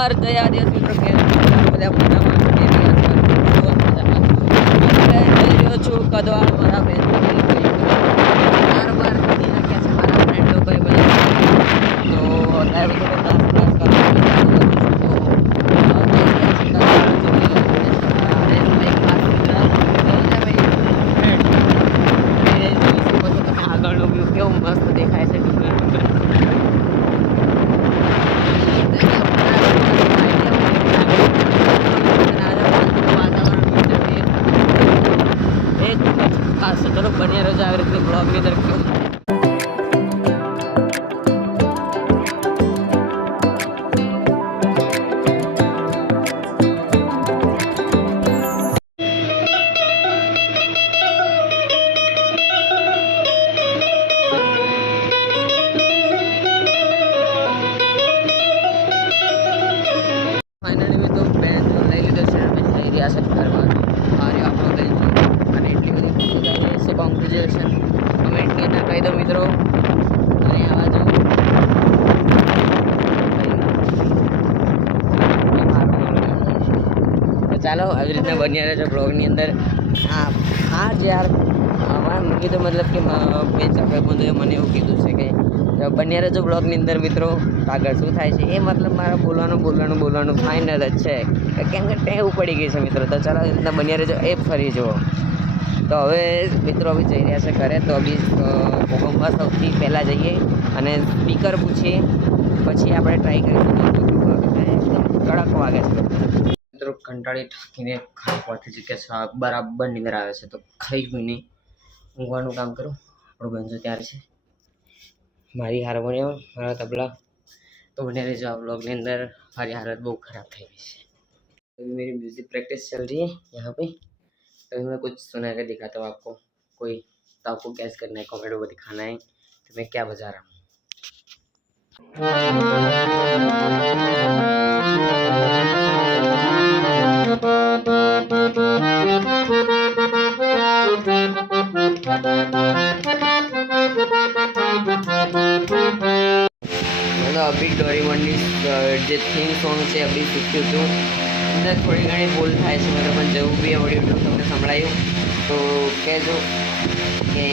જોહાર જય આદિવાસી મિત્રો કેમ છો બધા મજામાં છો કે બહુ મજામાં અત્યારે જઈ રહ્યો છું કદવાળ મારા બેન બાર સુધી નાખ્યા છે મારા ફ્રેન્ડ લોકોએ બધા તો અત્યારે બધો ક્લાસ આગળનો વ્યૂ કેવું મસ્ત દેખાય છે चलो बनिया रहो આવી રીતે બ્લોગની અંદર ફાઇનલી મેં તો બેન લઈ લીધો છે અમે જઈ રહ્યા છે ઘરમાં મારે આપણો બેન અને એટલી બધી ખુશી થઈ રહી છે કોંગ્રેચ્યુલેશન કમેન્ટની અંદર કહી દો મિત્રો અને આ બાજુ તો ચાલો આવી રીતના બન્યા રહેજો બ્લોગની અંદર હા જ યાર મેં કીધું મતલબ કે બે ચાર બંધુએ મને એવું કીધું છે કે બન્યા રહેજો બ્લોગની અંદર મિત્રો આગળ શું થાય છે એ મતલબ મારા બોલવાનું ફાઇનલ જ છે કેમ કે ટેવ પડી ગઈ છે મિત્રો તો ચાલો આવી રીતના બન્યા રહેજો એ ફરી જુઓ તો હવે મિત્રો અભી જઈ રહ્યા છે ઘરે તો અભી કોકમ્બા સૌથી પહેલાં જઈએ અને સ્પીકર પૂછીએ પછી આપણે ટ્રાય કરીશું કડક વાગે છે મિત્રો કંટાળી થાકીને ખાઈ પહોંચી ચૂક્યા છે બરાબર નીંદર આવે છે તો ખાઈ પીને ઊંઘવાનું કામ કરું આપણું બંજો ત્યારે છે મારી હાર્મોનિયમ મારા તબલા तो बने रहे जो आप लोग ने अंदर हमारी हालत बहुत ख़राब થઈ ગઈ છે अभी मेरी म्यूज़िक प्रैक्टिस चल रही है यहाँ पे अभी मैं कुछ सुना कर दिखाता हूँ आपको कोई तो आपको गैस करना है कमेंट में दिखाना है तो मैं क्या बजा रहा हूँ अभी डोरेमोनની જે થીમ સોંગ છે અભી શીખ્યું હતું અંદર થોડી ઘણી ભૂલ થાય છે મને પણ જવું બી આવડ્યું હતું તમને સંભળાયું તો કહેજો કે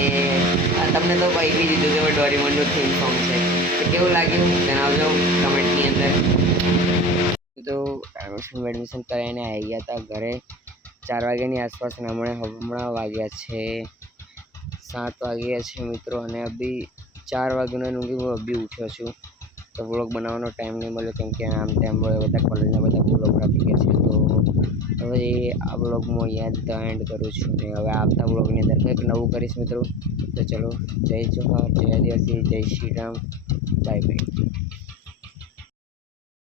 તમને તો કહી બી દીધું કે ડોરેમોનનું થીમ સોંગ છે તો કેવું લાગ્યું જણાવજો કમેન્ટની અંદર તો એડમિશન કરાવીને આવી ગયા હતા ઘરે 4 વાગ્યાની આસપાસ હમણાં વાગ્યા છે 7 વાગ્યા છે મિત્રો અને અભી 4 વાગ્યાનો ઊંઘી હું અભી ઉઠ્યો છું તો વ્લોગ બનાવવાનો ટાઈમ નહીં મળ્યો કેમ કે આમ તેમ બધા કોલેજના બધા વ્લોગ આપી ગયા છે તો હવે આ વ્લોગમાં યાદ તો એન્ડ કરું છું ને હવે આવતા વ્લોગની અંદર કંઈક નવું કરીશ મિત્રો તો ચલો જય જોહાર જય આદિવાસી જય શ્રી રામ બાય બાય